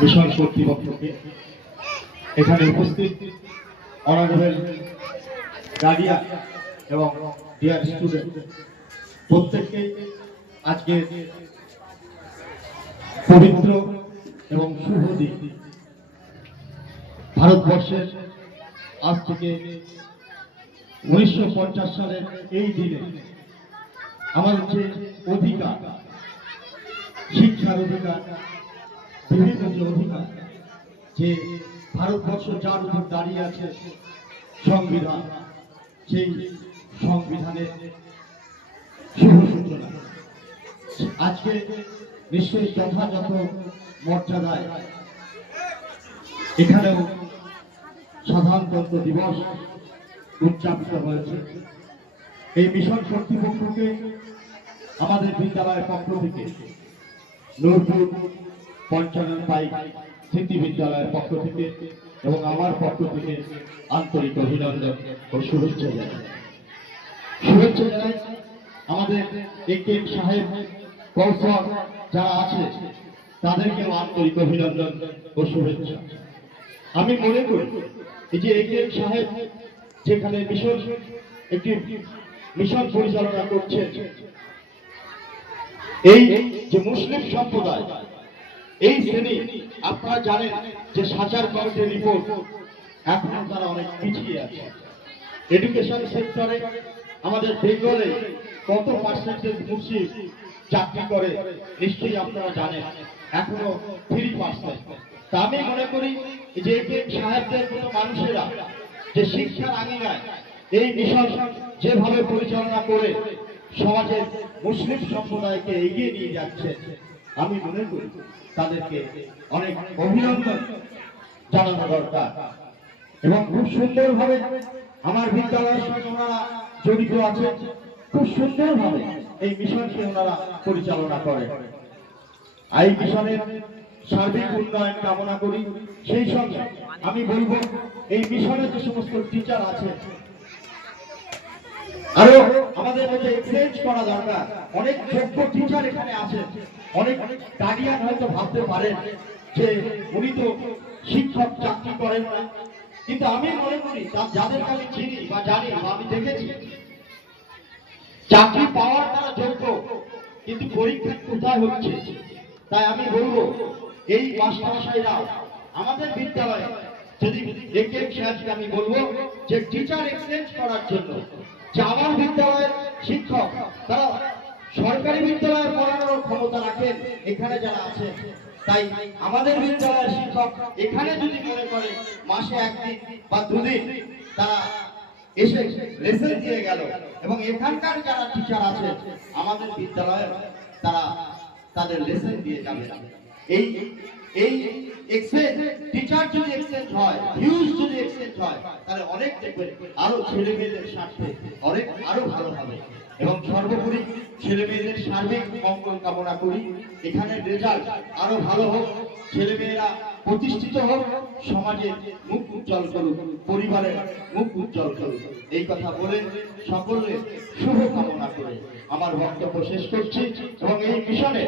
Mission কর্তৃপক্ষকে, এখানে উপস্থিত অনারেবল গার্ডিয়ান এবং ডিয়ার স্টুডেন্ট প্রত্যেককে আজকে পবিত্র এবং শুভ দিন। ভারতবর্ষের আজ থেকে 1950 সালের এই দিনে আমাদের যে অধিকার, শিক্ষার অধিকার, বিভিন্ন যে অধিকার, যে ভারতবর্ষ যার উপর দাঁড়িয়ে আছে সংবিধান, সেই সংবিধানের শুভ সূচনা আজকে নিশ্চয়ই যথাযথ মর্যাদায় এখানেও সাধারণতন্ত্র দিবস উদযাপিত হয়েছে। এই মিশন কর্তৃপক্ষকে আমাদের বিদ্যালয়ের পক্ষ থেকে, নূরপুর পঞ্চানন পাইক স্মৃতি বিদ্যালয়ের পক্ষ থেকে এবং আমার পক্ষ থেকে আন্তরিক অভিনন্দন ও শুভেচ্ছা জানাই। শুভেচ্ছা জানাই আমাদের একেএম সাহেব, কৌশল যারা আছে তাদেরকেও আন্তরিক অভিনন্দন ও শুভেচ্ছা। আমি মনে করি এই যে একেএম সাহেব যেখানে মিশন একটি মিশন পরিচালনা করছেন, এই যে মুসলিম সম্প্রদায়, এই শ্রেণী আপনারা জানেন যে সাচার কমিটির রিপোর্ট এখনো তারা অনেক পিছিয়ে আছে। এডুকেশন সেক্টরে আমাদের বেঙ্গলে কত পার্সেন্টেজ মুসলিম চাকরি করে নিশ্চয়ই আপনারা জানেন, এখনো 3%। তা আমি মনে করি যে একেএম সাহেবদের মতো মানুষেরা যে শিক্ষার আঙিনায় এই মিশন যেভাবে পরিচালনা করে সমাজের মুসলিম সম্প্রদায়কে এগিয়ে নিয়ে যাচ্ছে, আমি মনে করি তাদেরকে অনেক অভিনন্দন জানানো দরকার। এবং খুব সুন্দরভাবে আমার বিদ্যালয়ের সঙ্গে ওনারা জড়িত আছে, খুব সুন্দরভাবে এই মিশনকে ওনারা পরিচালনা করে। এই মিশনের সার্বিক উন্নয়ন কামনা করি। সেই সঙ্গে আমি বলবো এই মিশনের যে সমস্ত টিচার আছে আরো আমাদের মধ্যে এক্সচেঞ্জ করা দরকার। অনেক যোগ্য টিচার এখানে আছে, অনেক গার্ডিয়ান হয়তো ভাবতে পারেন যে উনি তো শিক্ষক চাকরি করেন না, কিন্তু আমি মনে করি যাদের আমি চিনি বা জানি বা আমি দেখেছি চাকরি পাওয়ার তারা যোগ্য, কিন্তু পরীক্ষা কোথায় হচ্ছে। তাই আমি বলবো এই মাস্টারমশাইরা আমাদের বিদ্যালয়ে যদি একেএম সাহেবকে আমি বলবো যে টিচার এক্সচেঞ্জ করার জন্য, যে আমার বিদ্যালয়ের শিক্ষক তারা সরকারি বিদ্যালয়ে পড়ানোর ক্ষমতা রাখেন এখানে যারা আছে, তাই আমাদের বিদ্যালয়ের শিক্ষক এখানে যদি মনে করে মাসে একদিন বা দুদিন তারা এসে লেসন দিয়ে গেল, এবং এখানকার যারা টিচার আছে আমাদের বিদ্যালয়ে তারা তাদের লেসন দিয়ে যাবে। এই এই এক্সচেঞ্জ টিচার যদি এক্সচেঞ্জ হয়, ভিউজ যদি এক্সচেঞ্জ হয়, তাহলে অনেক দেখবেন আরো ছেলে মেয়েদের স্বার্থে অনেক আরো ভালো হবে। এবং সর্বোপরি ছেলে মেয়েদের সার্বিক মঙ্গল কামনা করি। এখানে রেজাল্ট আরো ভালো হোক, ছেলে মেয়েরা প্রতিষ্ঠিত হোক, সমাজে মুখ উজ্জ্বল করুক, পরিবারের মুখ উজ্জ্বল করুক। এই কথা বলে সকলের শুভ কামনা করে আমার বক্তব্য শেষ করছি এবং এই মিশনে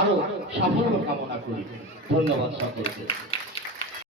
আরো সাফল্য কামনা করি। ধন্যবাদ সকলকে।